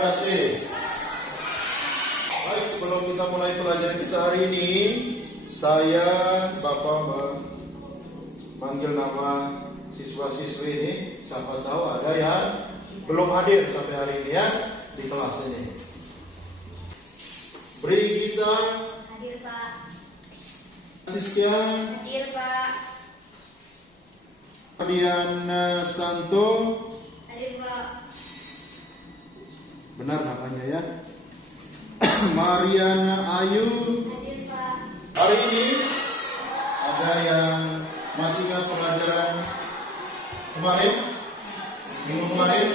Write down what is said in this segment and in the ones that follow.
kasih. Baik, sebelum kita mulai pelajaran kita hari ini, saya Bapak memanggil nama siswa-siswi ini. Siapa tahu ada yang belum hadir sampai hari ini ya di kelas ini. Brigita. Hadir, Pak. Siskia. Hadir, Pak. Diana Santo. Hadir, Pak. Benar namanya ya. Mariana Ayu. Hadir, Pak. Hari ini ada yang masih ingat pelajaran kemarin? Minggu kemarin?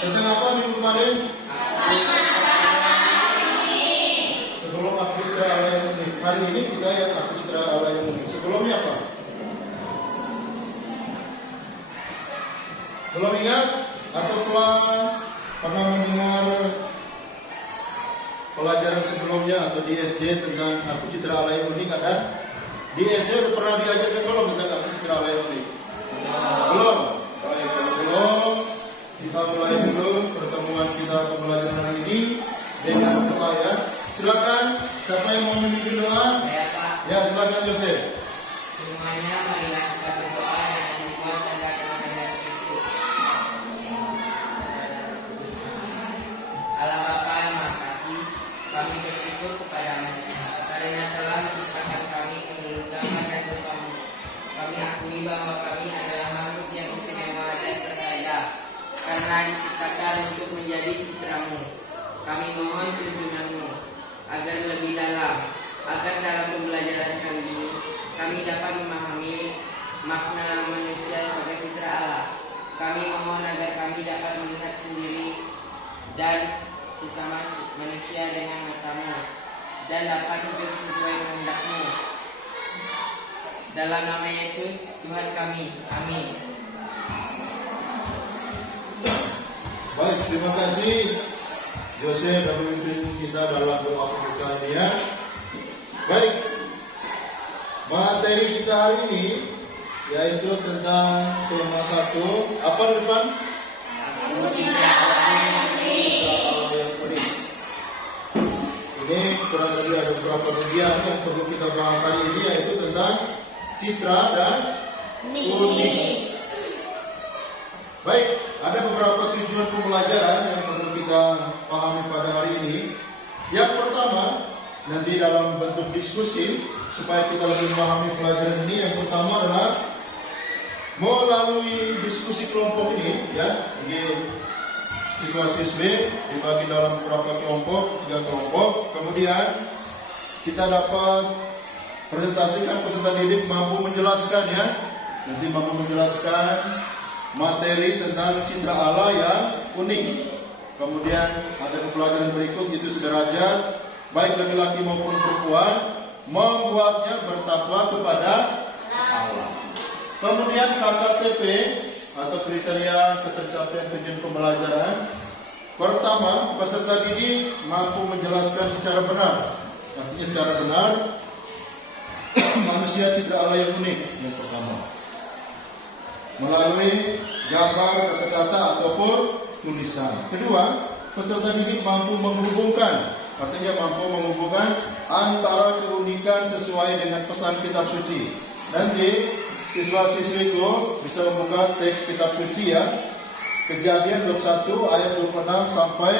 Tentang apa minggu kemarin? Sebelum aku citra Allah yang unik. Hari ini kita yang aku citra Allah yang unik. Sebelumnya apa? Belum ingat? Atau pernah mendengar pelajaran sebelumnya atau di SD tentang aku citra Allah yang unik ada? Di SD pernah diajarkan belum tentang aku citra Allah yang unik? Belum? Baik, kalau belum, kita mulai dulu pertemuan kita pembelajaran hari ini dengan doa ya. Silakan, siapa yang mau memimpin doa? Saya, Pak. Ya, silakan Joseph. Semuanya marilah kita berdoa dengan membuat tanda kelahiran Kristus. Allah Bapa yang Maha Kasih, kami bersyukur kepadamu karena telah menciptakan kami menurut gambar dan rupamu. Kami akui bahwa kami adalah makhluk yang istimewa dan berharga karena diciptakan untuk menjadi citramu. Kami mohon tuntunanmu agar lebih dalam, agar dalam pembelajaran kali ini kami dapat memahami makna manusia sebagai citra Allah. Kami mohon agar kami dapat melihat sendiri dan sesama manusia dengan matamu dan dapat hidup sesuai kehendak-Mu. Dalam nama Yesus Tuhan kami, amin. Baik, terima kasih Joseph dan memimpin kita dalam doa pembukaan ini ya. Baik, materi kita hari ini yaitu tentang tema 1. Apa di depan? Citra Allah yang unik. Ini kurang lebih ada beberapa bagian yang perlu kita bahas hari ini yaitu tentang citra dan unik. Baik, ada beberapa tujuan pembelajaran yang perlu kita pahami pada hari ini. Yang pertama, nanti dalam bentuk diskusi supaya kita lebih memahami pelajaran ini. Yang pertama adalah melalui diskusi kelompok ini, ya, bagi siswa-siswi dibagi dalam beberapa kelompok, 3 kelompok. Kemudian kita dapat presentasikan peserta didik mampu menjelaskan ya, nanti mampu menjelaskan materi tentang citra Allah yang unik. Kemudian ada pelajaran berikut itu sederajat, baik laki-laki maupun perempuan, membuatnya bertakwa kepada Allah. Kemudian KKTP atau kriteria ketercapaian tujuan pembelajaran. Pertama, peserta didik mampu menjelaskan secara benar. Artinya secara benar manusia citra Allah yang unik. Yang pertama, melalui gambar, kata-kata ataupun tulisan. Kedua, peserta didik mampu menghubungkan, artinya mampu menghubungkan antara keunikan sesuai dengan pesan kitab suci. Nanti siswa-siswiku bisa membuka teks kitab suci ya. Kejadian 21 ayat 26 sampai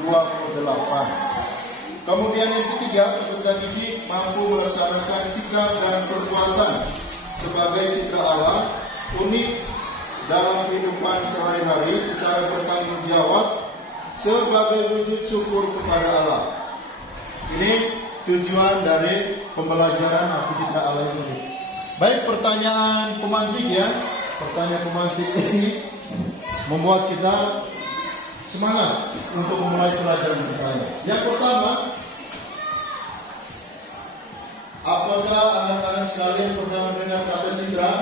28. Kemudian yang ketiga, peserta didik mampu melaksanakan sikap dan perbuatan sebagai citra Allah unik dalam kehidupan sehari-hari secara bertanggung jawab sebagai wujud syukur kepada Allah. Ini tujuan dari pembelajaran aku citra Allah ini. Baik, pertanyaan pemantik ya. Pertanyaan pemantik ini membuat kita semangat untuk memulai pelajaran kita. Yang pertama, apakah anak-anak sekalian pernah mendengar kata citra?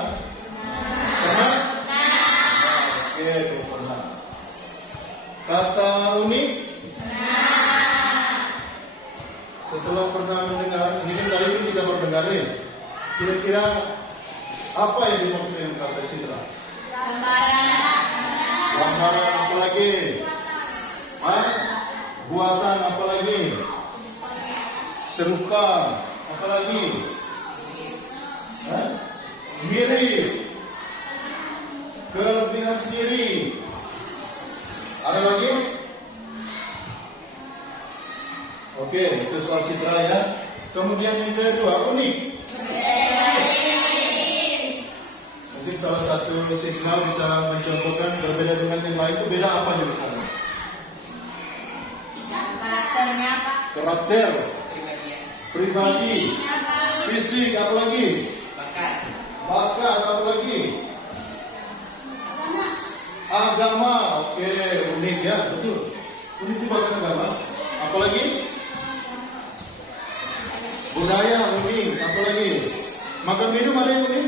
Pernah? Oke, pernah. Kata unik? Setelah pernah mendengar, ini kan tadi kita baru dengarin. Kira-kira apa yang dimaksud dengan kata citra? Gambaran. Gambaran apa lagi? Hah? Buatan apa lagi? Serupa. Apa lagi? Hah? Mirip. Kelebihan sendiri. Ada lagi? Oke, itu soal citra ya. Kemudian yang kedua, unik. Mungkin salah satu siswa bisa mencontohkan berbeda dengan yang lain itu beda apa nih misalnya? Karakternya apa? Karakter, Pribadian. pribadi, fisik, apa lagi? Bakat. Bakat, apa lagi? Agama, oke, unik ya, betul. Unik itu bakat agama. Apa lagi? Budaya, unik. Apa lagi? Makan minum ada yang unik?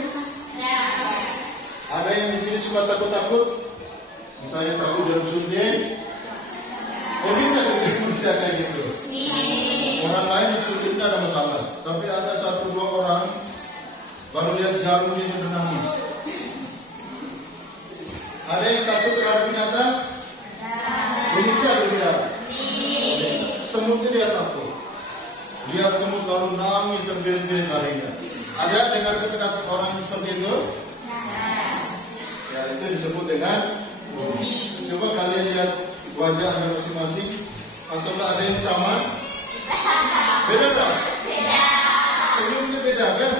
Ada yang di sini suka takut-takut? Misalnya takut jarum suntik. Unik nggak ketika manusia kayak gitu? Orang lain disuntik nggak ada masalah. Tapi ada 1-2 orang baru lihat jarumnya itu nangis. Ada yang takut terhadap binatang? Unik nggak binatang? Semutnya dia takut. Lihat semut lalu nangis terbentur larinya. Ada dengar kata orang seperti itu? Ya, itu disebut dengan unik. Coba kalian lihat wajah anda masing-masing. Atau ada yang sama? Beda tak? Beda. Senyumnya beda kan?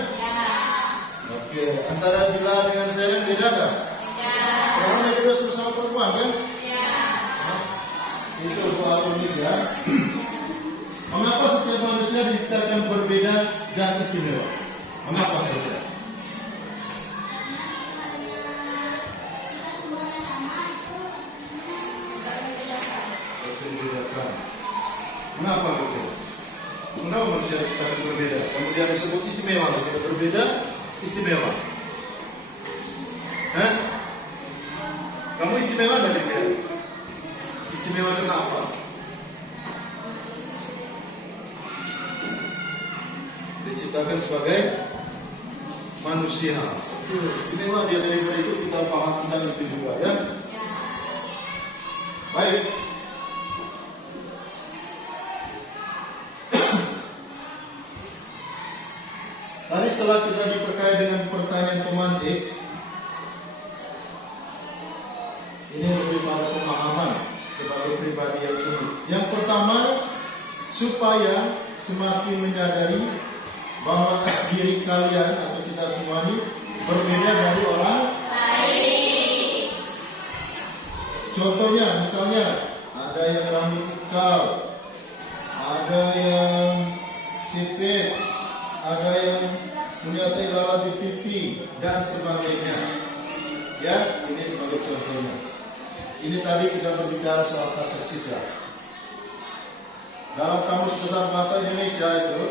Oke, antara Bila dengan saya beda tak? Orangnya bebas bersama perempuan kan? Itu soal unik ya. Mengapa setiap manusia diciptakan berbeda dan istimewa? Mengapa berbeda? Mengapa berbeda? Mengapa manusia diciptakan berbeda? Kemudian disebut istimewa. Kalau berbeda, istimewa. Hah? Kamu istimewa nggak kira? Istimewa kenapa? Diciptakan sebagai manusia. Itu istimewa dia daripada itu kita bahas tentang itu juga ya. Baik. Tadi setelah kita diperkaya dengan pertanyaan pemantik, ini lebih pada pemahaman sebagai pribadi yang unik. Yang pertama, supaya semakin menyadari bahwa diri kalian atau kita semua ini berbeda dari orang lain. Contohnya, misalnya ada yang rambut ikal, ada yang sipit, ada yang punya lalat di pipi dan sebagainya. Ya, ini sebagai contohnya. Ini tadi kita berbicara soal kata citra. Dalam Kamus Besar Bahasa Indonesia itu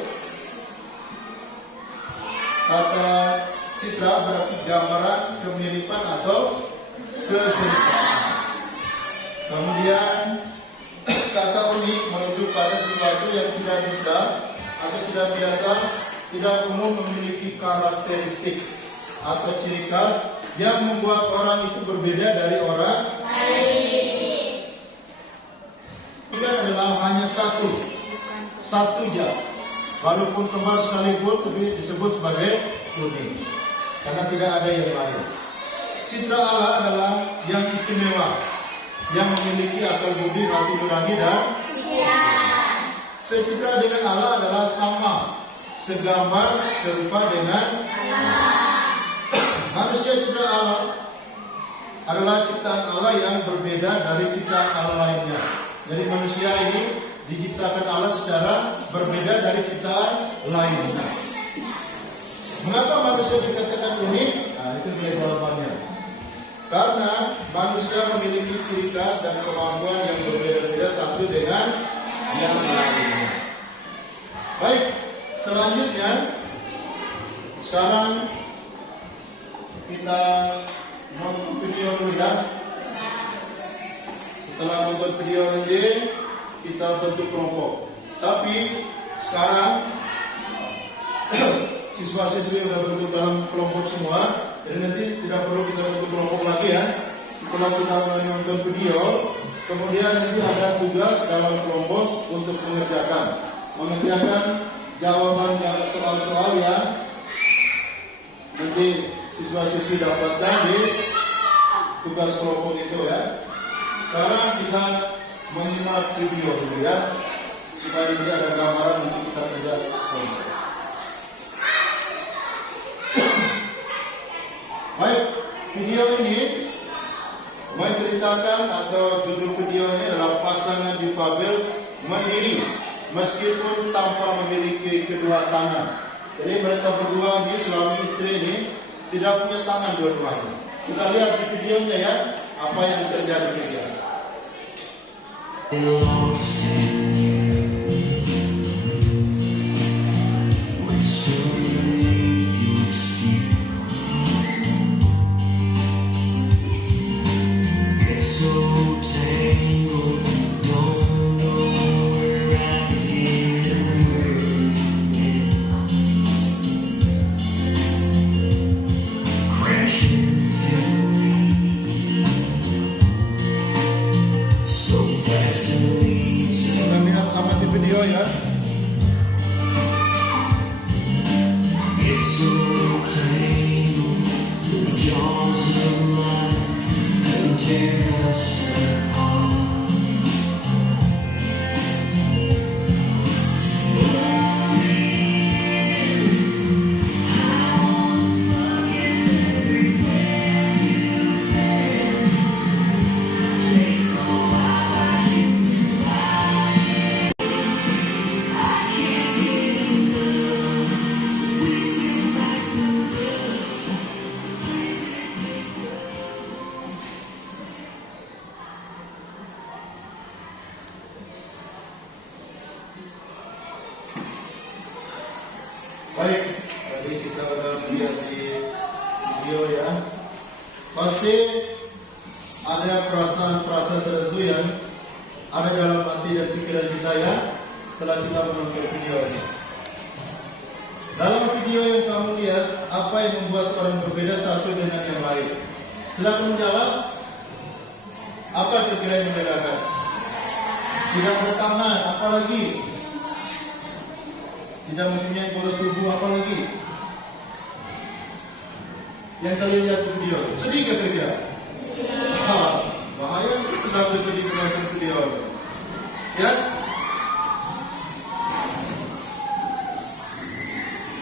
kata citra berarti gambaran, kemiripan atau keserupaan. Kemudian kata unik merujuk pada sesuatu yang tidak bisa atau tidak biasa, tidak umum memiliki karakteristik atau ciri khas yang membuat orang itu berbeda dari orang lain. Itu adalah hanya satu jam. Walaupun tebal sekalipun, tapi disebut sebagai unik, karena tidak ada yang lain. Citra Allah adalah yang istimewa, yang memiliki akal budi, hati nurani dan secitra dengan Allah adalah sama, segambar, serupa dengan Allah. Manusia ciptaan Allah adalah ciptaan Allah yang berbeda dari ciptaan Allah lainnya. Jadi manusia ini diciptakan Allah secara berbeda dari ciptaan lainnya. Mengapa manusia dikatakan unik? Nah, itu dia jawabannya. Karena manusia memiliki ciri khas dan kemampuan yang berbeda-beda satu dengan yang lainnya. Baik, selanjutnya sekarang kita nonton video dulu ya. Setelah nonton video ini, kita bentuk kelompok. Tapi sekarang siswa-siswi sudah bentuk dalam kelompok semua, jadi nanti tidak perlu kita bentuk kelompok lagi ya. Setelah kita menonton video, Kemudian nanti ada tugas dalam kelompok untuk mengerjakan jawaban soal-soal yang nanti siswa-siswi dapatkan di tugas kelompok itu ya. Sekarang kita menyimak video dulu ya, supaya nanti ada gambaran untuk kita kerja kelompok. Baik, video ini menceritakan atau judul video ini adalah pasangan difabel mandiri meskipun tanpa memiliki kedua tangan. Jadi mereka berdua ini, suami istri ini, tidak punya tangan dua-duanya. Kita lihat di videonya ya, apa yang terjadi di dia. Ya. Baik, tadi kita sudah lihat di video ya. Pasti ada perasaan-perasaan tertentu yang ada dalam hati dan pikiran kita ya, setelah kita menonton video ini. Dalam video yang kamu lihat, apa yang membuat orang berbeda satu dengan yang lain? Silakan menjawab. Apa kira-kira yang membedakan? Tidak ada tangan, apalagi? Tidak mempunyai bola tubuh, apalagi? Yang kalian lihat di video, sedih ke kira-kira? Bahaya sampai sedih menonton video. Ya?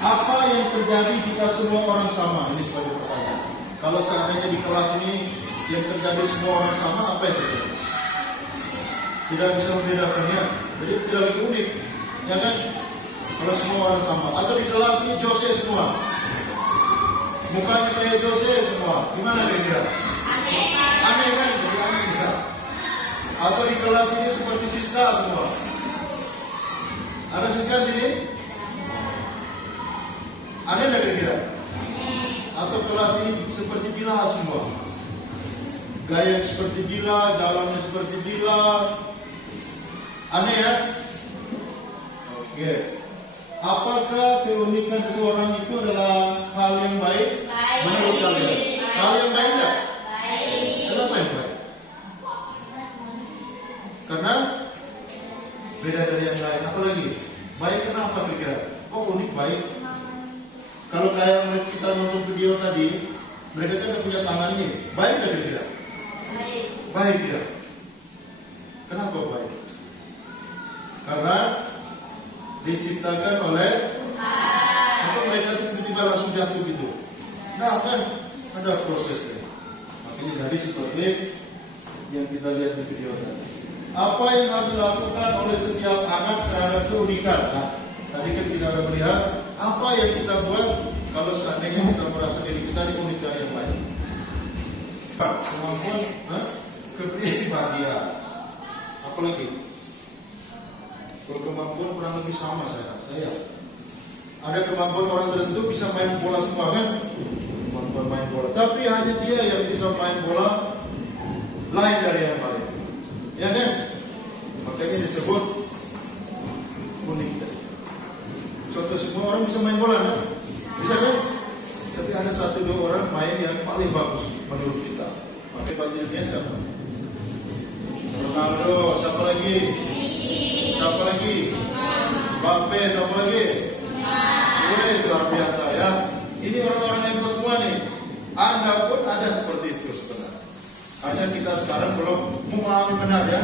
Apa yang terjadi jika semua orang sama? Ini sebagai pertanyaan. Kalau seandainya di kelas ini yang terjadi semua orang sama, apa yang terjadi? Tidak bisa membedakannya. Jadi tidak lagi unik, ya kan? Kalau semua orang sama. Atau di kelas ini Jose semua, mukanya kayak Jose semua, gimana kira-kira? Aneh kan? Jadi aneh juga. Atau di kelas ini seperti Siska semua. Ada Siska sini? Aneh nggak kira-kira? Atau kelas ini seperti Bila semua, gaya seperti Bila, dalamnya seperti Bila. Aneh ya? Oke. Apakah keunikan seseorang itu adalah hal yang baik? Menurut kalian? Hal yang baik enggak? Kenapa yang baik? Karena beda dari yang lain. Apalagi? Baik kenapa kira-kira? Kok unik baik? Kalau kayak kita nonton video tadi, mereka kan punya tangan ini. Baik nggak kira-kira? Baik tidak? Kenapa baik? Karena diciptakan oleh apa, mereka tiba-tiba langsung jatuh gitu. Nah kan ada prosesnya. Makanya dari seperti yang kita lihat di video tadi. Apa yang harus dilakukan oleh setiap anak terhadap keunikan? Nah, tadi kan kita sudah melihat apa yang kita buat kalau seandainya kita merasa diri kita ini unik dari yang lain. Kemampuan kepribadian. Apalagi? Kemampuan kurang lebih sama saya. Ada kemampuan orang tertentu bisa main bola semua kan? Kemampuan main bola. Tapi hanya dia yang bisa main bola lain dari yang lain. Ya kan? Makanya disebut unik. Contoh semua orang bisa main bola kan? Bisa kan? Tapi ada satu dua orang main yang paling bagus menurut kita. Maka panggilnya siapa? Ronaldo. lagi? Siapa lagi? Bape, siapa lagi? Wih, luar biasa ya. Ini orang-orang yang hebat semua nih. Anda pun ada seperti itu sebenarnya. Hanya kita sekarang belum memahami benar ya.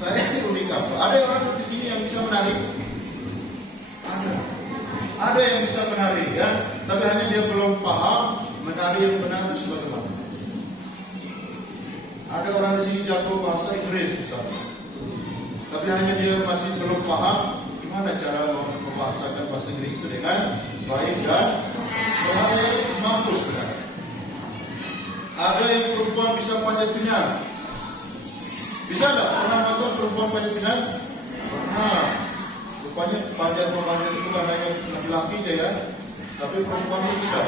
Saya ini unik apa? Ada orang di sini yang bisa menari? Ada. Ada yang bisa menari ya. Tapi hanya dia belum paham menari yang benar itu sebagaimana. Ada orang di sini jago bahasa Inggris misalnya. Tapi hanya dia masih belum paham gimana cara membahasakan bahasa Inggris itu dengan baik dan orang yang mampu sebenarnya. Ada yang perempuan bisa panjat pinang. Bisa enggak? Pernah nonton perempuan panjat pinang? Pernah. Rupanya panjat itu bukan hanya laki-laki aja ya, tapi perempuan pun bisa.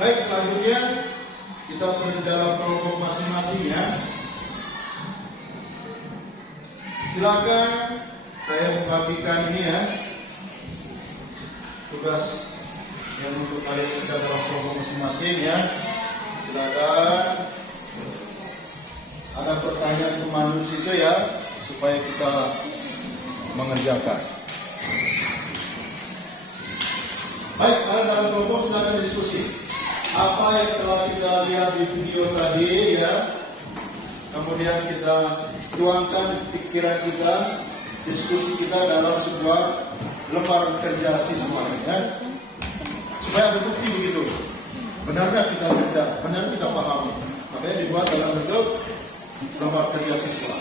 Baik, selanjutnya kita sudah di dalam kelompok masing-masing ya. Silakan saya membagikan ini ya, tugas yang untuk kalian kita dalam kelompok masing-masing ya. Silakan. Ada pertanyaan pemandu situ ya, supaya kita mengerjakan. Baik, sekarang dalam kelompok silakan diskusi. Apa yang telah kita lihat di video tadi ya, kemudian kita tuangkan pikiran kita, diskusi kita dalam sebuah lembar kerja siswa ya. Supaya ada bukti begitu. Benarkah kita kerja, benar kita pahami. Makanya dibuat dalam bentuk lembar kerja siswa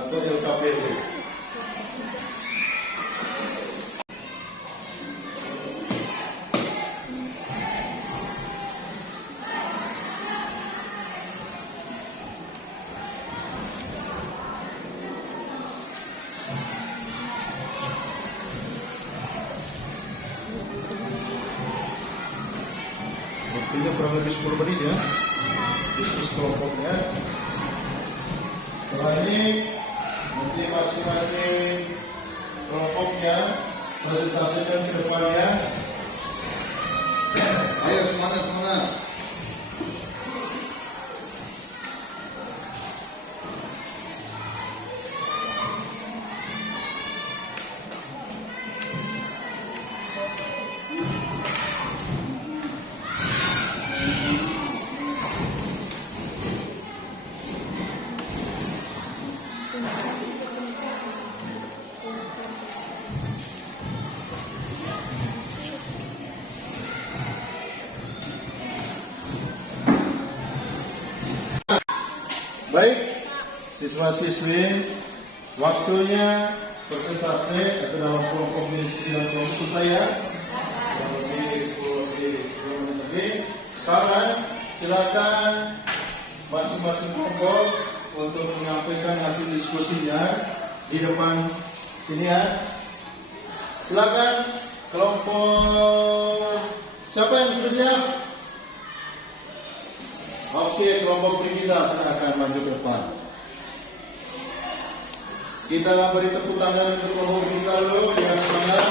atau LKPD. Waktunya kurang lebih 10 menit ya. Diskusi kelompoknya. Setelah ini nanti masing-masing kelompoknya presentasikan ke depannya. Ayo semangat. Baik, siswa-siswi, waktunya presentasi atau dalam kelompok diskusi dan kelompok saya. Sekarang silakan masing-masing kelompok untuk menyampaikan hasil diskusinya di depan sini ya. Silakan kelompok siapa yang sudah siap? Oke, kelompok Brigita silakan maju ke depan. Kita beri tepuk tangan untuk kelompok Brigita dulu dengan semangat.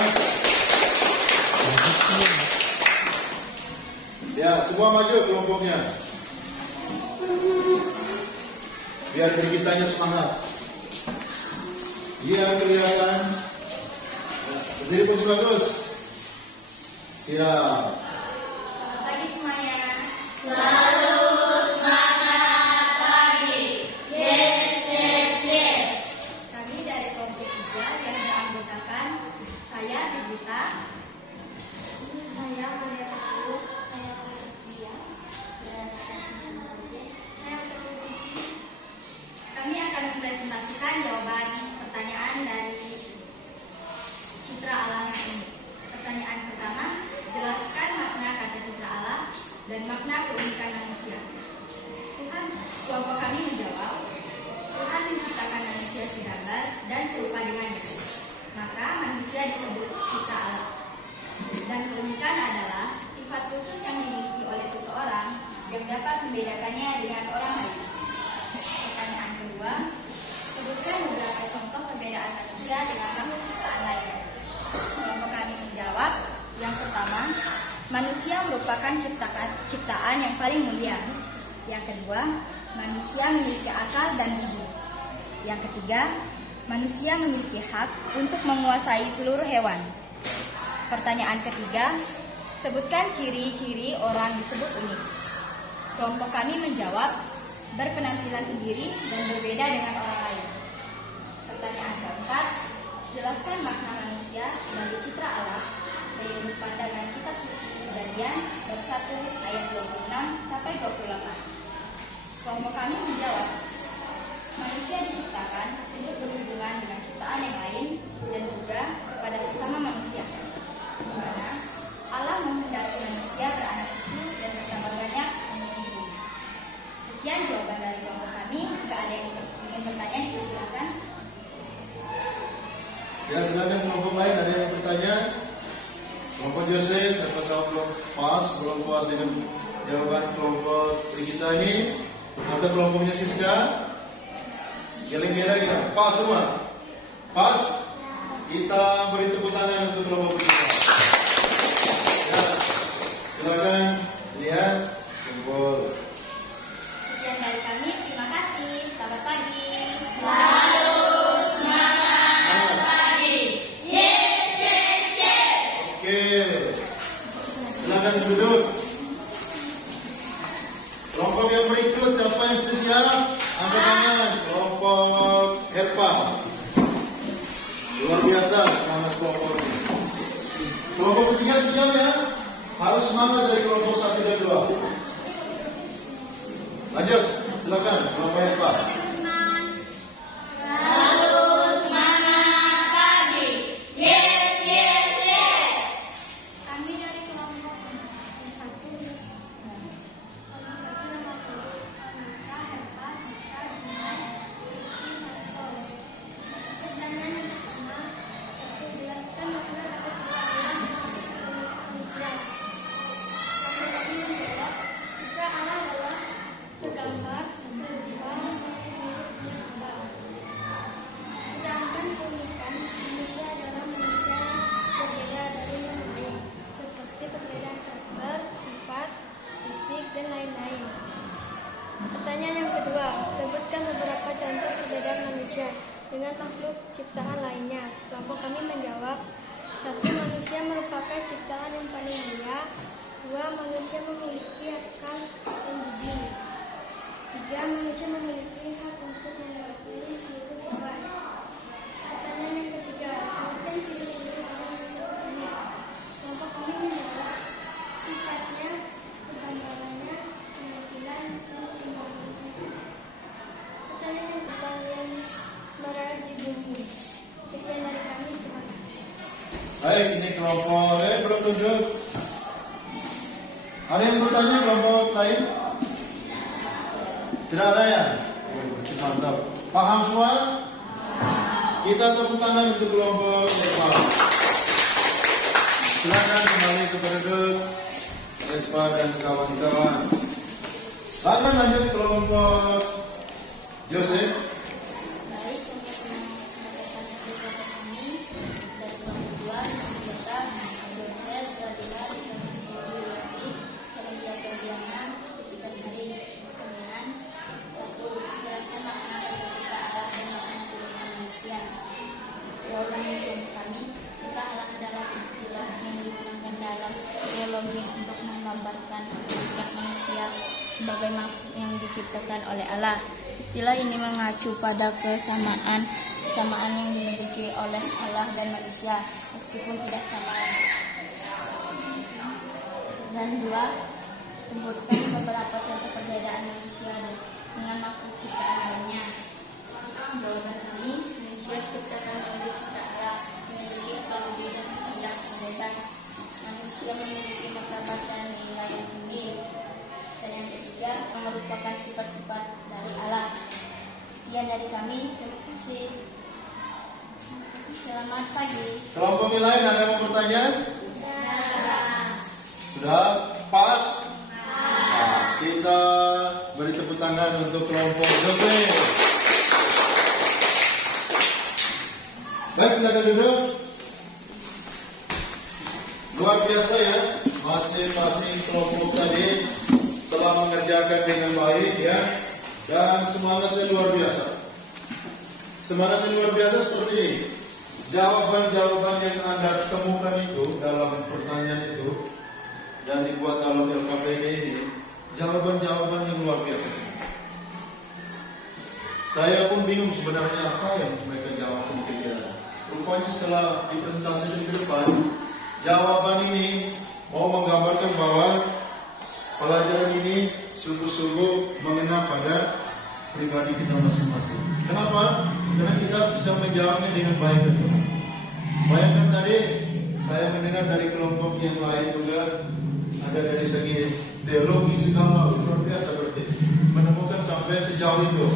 Ya, semua maju kelompoknya. Biar Brigitanya semangat. Iya, kelihatan. Berdiri pun bagus. Siap. Pagi semuanya. Kami dari kelompok 3 yang beranggotakan saya Brigita, saya Maria, saya Prasetya, dan saya Siti. Kami akan mempresentasikan jawaban pertanyaan dari citra alam ini. Pertanyaan pertama, jelaskan makna kata citra alam dan makna keunikan manusia. Kelompok kami menjawab, Tuhan menciptakan manusia segambar dan serupa dengannya. Maka manusia disebut cipta alam. Dan keunikan adalah sifat khusus yang dimiliki oleh seseorang yang dapat membedakannya dengan orang lain. Pertanyaan kedua, sebutkan beberapa contoh perbedaan manusia dengan makhluk ciptaan lainnya. Kelompok kami manusia merupakan ciptaan yang paling mulia. Yang kedua, manusia memiliki akal dan budi. Yang ketiga, manusia memiliki hak untuk menguasai seluruh hewan. Pertanyaan ketiga, sebutkan ciri-ciri orang disebut unik. Kelompok kami menjawab, berpenampilan sendiri dan berbeda dengan orang lain. Pertanyaan keempat, jelaskan makna manusia sebagai citra Allah menurut pandangan kitab suci Kejadian bab 1 ayat 26 sampai 28. Kelompok kami menjawab, manusia diciptakan untuk berhubungan dengan ciptaan yang lain dan juga kepada sesama manusia, di mana Allah menghendaki manusia beranak cucu dan bertambah banyak menjadi bumi. Sekian jawaban dari kelompok kami. Jika ada yang ingin bertanya, dipersilakan. Ya, silakan kelompok lain, ada yang bertanya? Kelompok Jose, siapa tahu belum puas dengan jawaban kelompok kita ini, atau kelompoknya Siska? Geleng-geleng ya, pas semua? Pas? Kita beri tepuk tangan untuk kelompok kita. Ya, silakan lihat jempol. Sekian dari kami, terima kasih. Selamat pagi. Silakan duduk. Kelompok yang berikut, siapa yang sudah siap? Angkat tangan. Kelompok Herpa. Luar biasa semangat kelompok ini. Kelompok ketiga siap ya? Harus semangat dari kelompok 1 dan 2. Lanjut, silakan kelompok Herpa. Kami dari kelompok 1. Pertanyaan yang pertama, jelaskan makna kata manusia. Kami menjawab, jika Allah adalah segambar, serupa, mirip Allah. Sedangkan keunikan manusia adalah manusia berbeda dari yang lain, seperti perbedaan karakter, sifat, fisik, dan lain-lain. Pertanyaan yang kedua, sebutkan beberapa contoh perbedaan manusia dengan makhluk ciptaan lainnya. Kelompok kami menjawab, 1. Manusia merupakan ciptaan yang paling mulia. 2. Manusia memiliki akal dan budi. 3. Manusia memiliki hak untuk menguasai seluruh hewan. Pertanyaan yang ketiga, sebutkan ciri-ciri orang disebut unik. Kelompok kami menjawab, sifatnya, kegambarannya, penampilan, dan kemampuannya. Pertanyaan yang keempat, yang berada di bumi. Sekian dari kami, terima kasih. Baik, ini kelompok belum duduk. Ada yang bertanya kelompok lain? Tidak ada ya? Mantap. Paham semua? Kita tepuk tangan untuk kelompok Herpa. Silakan kembali ke berduduk, Herpa dan kawan-kawan. Silakan lanjut kelompok Jose. Baik, untuk mendapatkan tugas kami dari kelompok 2, anggota Josel, Radila, Yudi, Sarindia Ferdiana, Jessica Sari. Pertanyaan 1. Jelaskan makna cita Allah dan makna keunikan manusia. Jawaban dari kelompok kami, cita Allah adalah istilah yang digunakan dalam teologi untuk menggambarkan hakikat manusia sebagai makhluk yang diciptakan oleh Allah. Istilah ini mengacu pada kesamaan yang dimiliki oleh Allah dan manusia, meskipun tidak sama. Dan 2, sebutkan beberapa contoh perbedaan manusia dengan makhluk ciptaan lainnya. Jawaban kami, manusia diciptakan oleh cipta Allah, memiliki akal budi dan tindak bebas. Manusia memiliki martabat dan nilai yang tinggi. Dan yang ketiga, merupakan sifat-sifat dari Allah. Sekian dari kami, terima kasih. Selamat pagi. Kelompok yang lain ada yang mau bertanya? Sudah? Pas? Pas. Kita beri tepuk tangan untuk kelompok Jose. Dan silakan duduk. Luar biasa ya. masing-masing kelompok tadi telah mengerjakan dengan baik ya, dan semangatnya luar biasa. Semangatnya luar biasa seperti ini. Jawaban-jawaban yang Anda temukan itu dalam pertanyaan itu dan dibuat dalam LKPD ini, jawaban-jawaban yang luar biasa. Saya pun bingung sebenarnya apa yang mereka jawab kemudian. Rupanya setelah dipresentasikan ke depan, jawaban ini mau menggambarkan bahwa pelajaran ini sungguh-sungguh mengena pada pribadi kita masing-masing. Kenapa? Karena kita bisa menjawabnya dengan baik. Bayangkan tadi saya mendengar dari kelompok yang lain juga ada dari segi teologi segala luar biasa berarti menemukan sampai sejauh itu.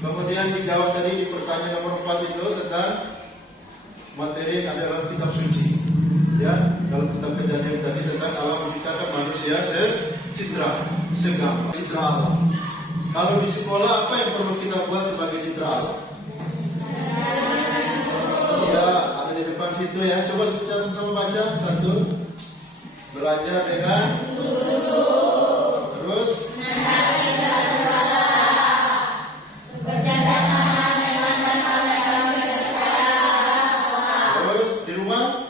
Kemudian dijawab tadi di pertanyaan nomor 4 itu tentang materi yang ada dalam kitab suci. Ya, dalam kitab Kejadian tadi tentang Allah menciptakan manusia secitra Allah. Kalau di sekolah apa yang perlu kita buat sebagai citra Allah? Ya, ada di depan situ ya. Coba sama-sama baca. Satu, belajar dengan terus terus di rumah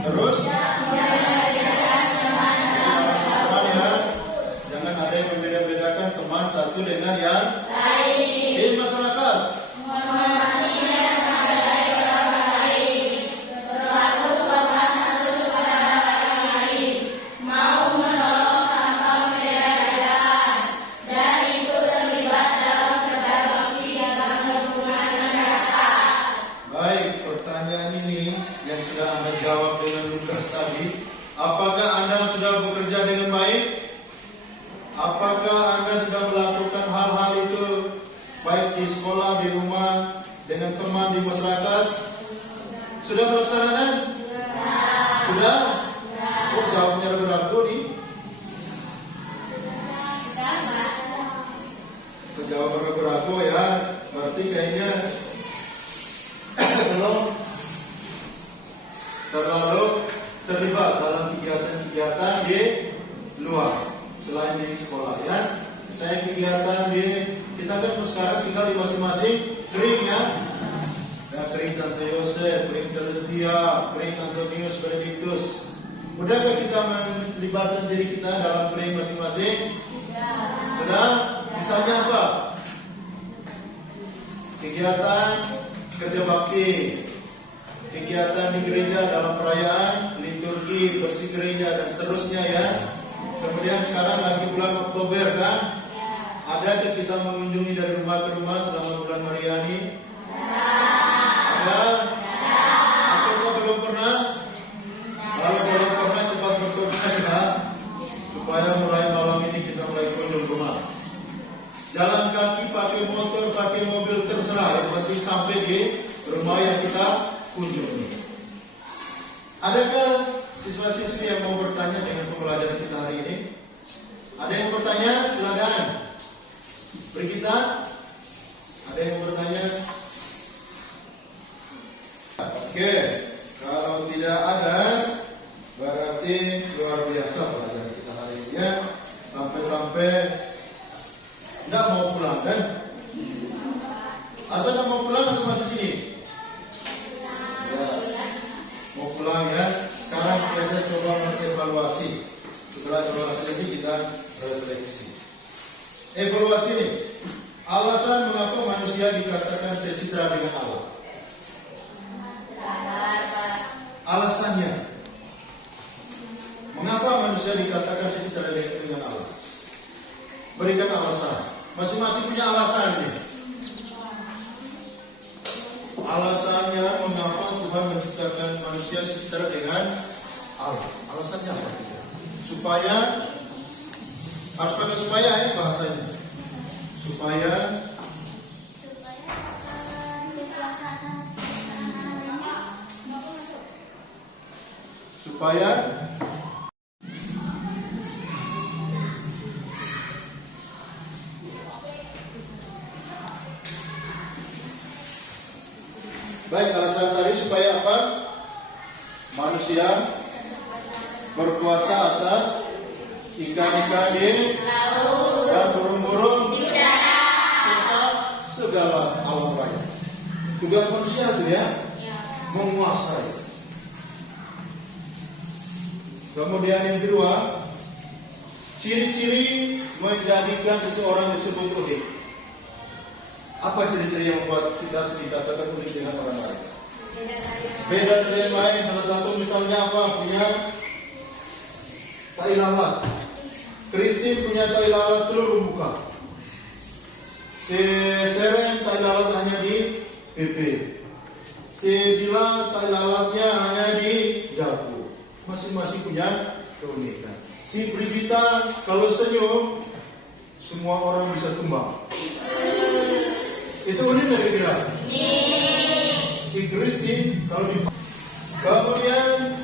terus teman ya, jangan ada yang membeda-bedakan teman satu dengan yang lain di masyarakat. Baik, pertanyaan ini yang sudah Anda jawab dengan lugas tadi, apakah Anda sudah bekerja dengan baik? Apakah Anda sudah melakukan hal-hal itu baik di sekolah, di rumah, dengan teman, di masyarakat? Sudah melaksanakan? Sudah? Oh, jawabnya ragu-ragu nih. Jawab ragu-ragu ya, berarti kayaknya belum terlalu terlibat dalam kegiatan-kegiatan di luar selain di sekolah ya. Saya kegiatan di kita kan sekarang tinggal di masing-masing kering ya. Ya, kering Santo Yosef, kering Teresia, kering Antonius Benedictus. Mudahkah kita melibatkan diri kita dalam kering masing-masing? Sudah? Misalnya apa? Kegiatan kerja bakti, kegiatan di gereja dalam perayaan, liturgi, bersih gereja dan seterusnya ya. Kemudian sekarang lagi bulan Oktober kan, ada kita mengunjungi dari rumah ke rumah selama bulan Mariani? Ada? Atau belum pernah? Kalau belum pernah cepat bertobat ya, supaya mulai malam ini kita mulai kunjung rumah. Jalan kaki, pakai motor, pakai mobil, terserah. Yang penting sampai di rumah yang kita kunjungi. Adakah siswa-siswi yang mau bertanya dengan pembelajaran kita hari ini? Ada yang bertanya? Silakan. Brigita? Ada yang bertanya? Oke. Kalau tidak ada, berarti luar biasa pelajaran kita hari ini ya. Sampai-sampai tidak mau pulang kan? Atau tidak mau pulang atau masih sini? Ya, mau pulang ya. Sekarang kita coba mengevaluasi. Setelah evaluasi ini kita refleksi. Evaluasi ini, alasan mengapa manusia dikatakan secitra dengan Allah. Alasannya, mengapa manusia dikatakan secitra dengan Allah? Berikan alasan. Masing-masing punya alasan nih. Alasannya mengapa Tuhan menciptakan manusia sejahtera dengan Allah. Alasannya apa? Supaya, harus pakai supaya ya bahasanya. Supaya manusia berkuasa atas ikan-ikan di laut dan burung-burung di udara serta segala alam raya. Tugas manusia itu ya, menguasai. Kemudian yang kedua, ciri-ciri menjadikan seseorang disebut unik. Apa ciri-ciri yang membuat kita dikatakan unik dengan orang lain? Beda dari yang lain. Salah satu misalnya apa? Punya tai lalat. Christine punya tai lalat seluruh muka. Si Seren tai lalat hanya di pipi. Si Dila tai lalatnya hanya di dagu. Masing-masing punya keunikan. Si Brigita kalau senyum semua orang bisa tumbang. Itu unik dari kira. Si Christine kalau di kemudian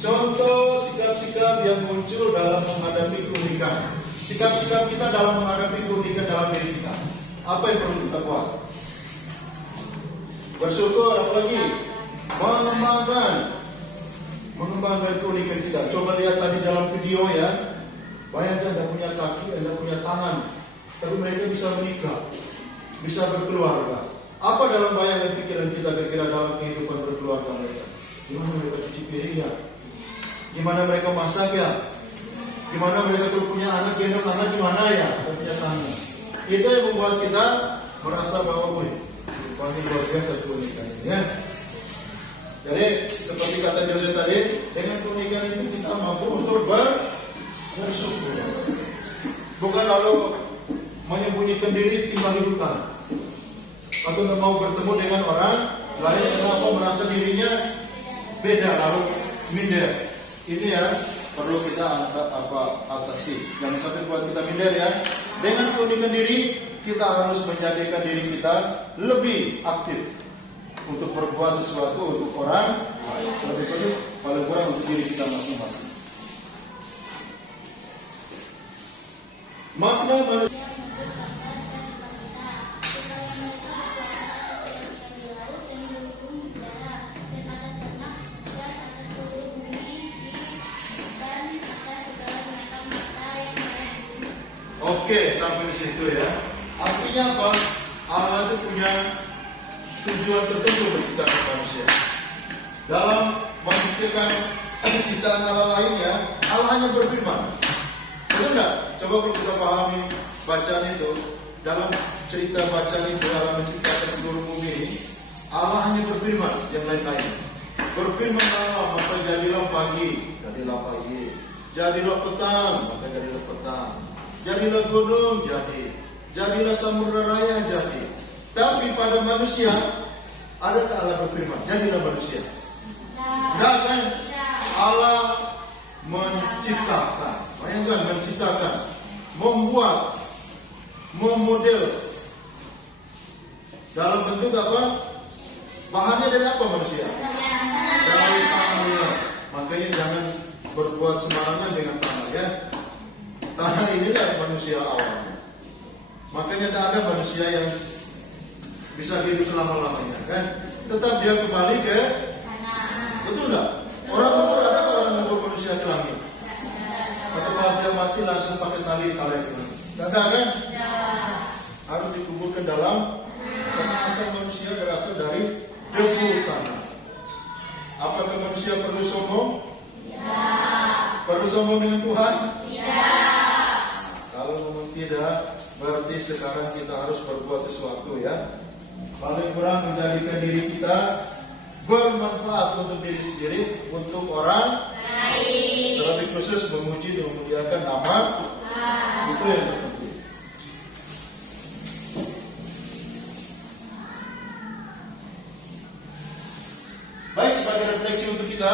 contoh sikap-sikap yang muncul dalam menghadapi keunikan. Sikap-sikap kita dalam menghadapi keunikan dalam diri kita. Apa yang perlu kita buat? Bersyukur, apalagi mengembangkan keunikan kita. Coba lihat tadi dalam video ya. Bayangkan Anda punya kaki, Anda punya tangan, tapi mereka bisa menikah, bisa berkeluarga. Apa dalam bayangan pikiran kita kira-kira dalam kehidupan berkeluarga mereka? Gimana mereka cuci piringnya? Gimana mereka masak ya? Gimana mereka kalau punya anak, gendong anak gimana ya? Kebiasaannya. Itu yang membuat kita merasa bahwa rupanya luar biasa keunikan ini ya. Jadi seperti kata Jose tadi, dengan keunikan itu kita mampu untuk bersyukur. Bukan lalu menyembunyikan diri tinggal di hutan, atau mau bertemu dengan orang lain kenapa merasa dirinya beda lalu minder. Ini ya perlu kita atasi. Jangan sampai buat kita minder ya. Dengan keunikan diri kita harus menjadikan diri kita lebih aktif untuk berbuat sesuatu untuk orang lain. Lebih paling kurang untuk diri kita masing-masing. Makna manusia. Oke, sampai di situ ya. Artinya apa? Allah itu punya tujuan tertentu bagi kita manusia. Dalam menciptakan ciptaan Allah lainnya, Allah hanya berfirman. Betul enggak? Coba kalau kita pahami bacaan itu, dalam cerita bacaan itu dalam menciptakan seluruh bumi ini, Allah hanya berfirman, yang lain-lain. Berfirman Allah, maka jadilah pagi, jadilah pagi. Jadilah petang, maka jadilah petang. Jadilah gunung, jadi. Jadilah samudra raya, jadi. Tapi pada manusia, adakah Allah berfirman, jadilah manusia? Tidak kan? Allah menciptakan. Bayangkan, menciptakan. Membuat. Memodel. Dalam bentuk apa? Bahannya dari apa manusia? Dari tanah. Makanya jangan berbuat sembarangan dengan tanah ya. Tanah inilah manusia awalnya. Makanya tidak ada manusia yang bisa hidup selama-lamanya kan. Tetap dia kembali ke tanah. Betul enggak? Orang kubur ada orang kubur manusia ke langit. Atau pas dia mati langsung pakai tali tarik ke langit. Tidak ada kan? Harus dikuburkan dalam. Karena asal manusia berasal dari debu tanah. Apakah manusia perlu sombong? Tidak. Perlu sombong dengan Tuhan? Tidak. Kalau memang tidak, berarti sekarang kita harus berbuat sesuatu ya. Paling kurang menjadikan diri kita bermanfaat untuk diri sendiri, untuk orang lain. Terlebih khusus memuji dan memuliakan nama Allah. Itu yang terpenting. Baik, sebagai refleksi untuk kita,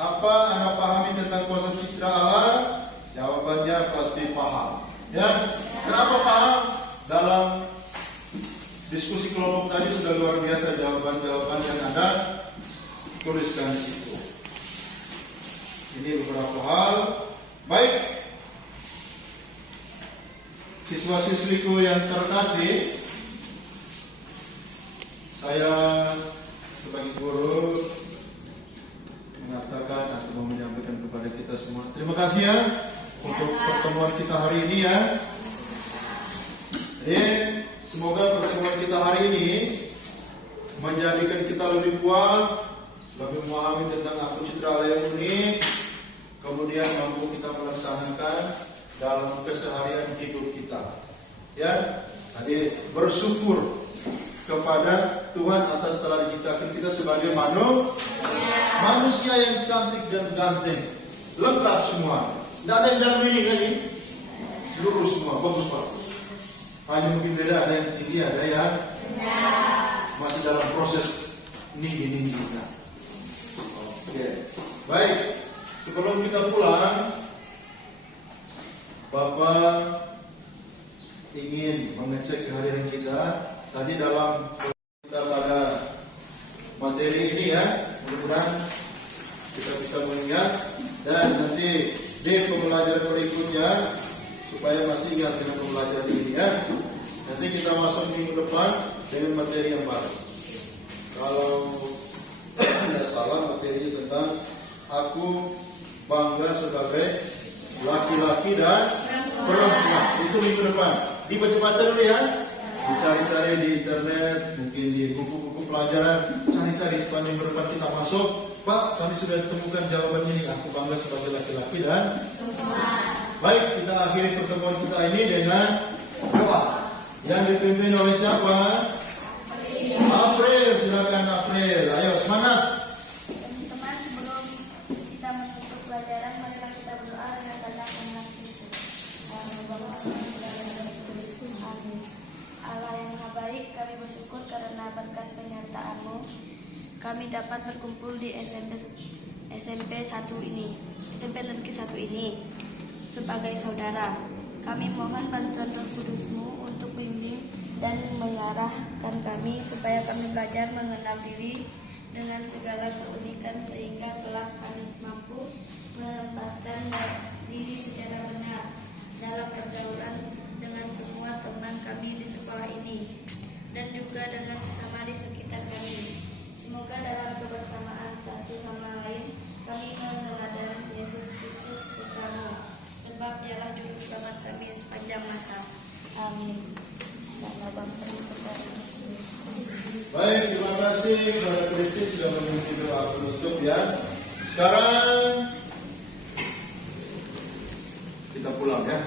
apa Anda pahami tentang konsep citra Allah? Jawabannya pasti paham. Ya, kenapa paham? Dalam diskusi kelompok tadi sudah luar biasa jawaban-jawaban yang Anda tuliskan di situ. Ini beberapa hal. Baik, siswa-siswiku yang terkasih, saya sebagai guru mengatakan Terima kasih ya untuk pertemuan kita hari ini ya. Jadi semoga pertemuan kita hari ini menjadikan kita lebih kuat, lebih memahami tentang akun citra Allah yang unik, kemudian mampu kita melaksanakan dalam keseharian hidup kita. Ya, jadi bersyukur kepada Tuhan atas telah diciptakan kita sebagai manusia yang cantik dan ganteng, lengkap semua. Tidak ada yang dalam ini kan ini, lurus semua, bagus. Hanya mungkin beda, ada yang tinggi, ada yang masih dalam proses tinggi. Oke, baik. Sebelum kita pulang, Bapak ingin mengecek kehadiran kita. Tadi dalam kita pada materi ini ya, mudah-mudahan kita bisa mengingat dan nanti di pembelajaran berikutnya supaya masih ingat dengan pembelajaran ini ya. Nanti kita masuk minggu depan dengan materi yang baru. Kalau tidak salah materi tentang aku bangga sebagai laki-laki dan perempuan. Itu minggu depan. Dibaca-baca dulu ya. Dicari-cari di internet, mungkin di buku-buku pelajaran, cari-cari supaya minggu depan kita masuk. Pak, kami sudah temukan jawabannya ini. Aku bangga sebagai laki-laki dan baik, kita akhiri pertemuan kita ini dengan doa yang dipimpin oleh siapa? April, silakan April. Ayo semangat. Teman-teman, sebelum kita menutup pelajaran, marilah kita berdoa dengan tanda Amin. Allah yang Maha Baik, kami bersyukur karena berkat penyertaan-Mu kami dapat berkumpul di SMP Negeri 1 ini sebagai saudara. Kami mohon bantuan Roh Kudus-Mu untuk bimbing dan mengarahkan kami supaya kami belajar mengenal diri dengan segala keunikan sehingga kelak kami mampu menempatkan diri secara benar dalam pergaulan dengan semua teman kami di sekolah ini dan juga dengan sesama di sekitar kami. Semoga dalam kebersamaan satu sama lain kami meneladani Yesus Kristus putra-Mu, sebab Dialah juru selamat kami sepanjang masa. Amin. Baik, terima kasih kepada Kristi sudah memimpin doa penutup ya. Sekarang kita pulang ya.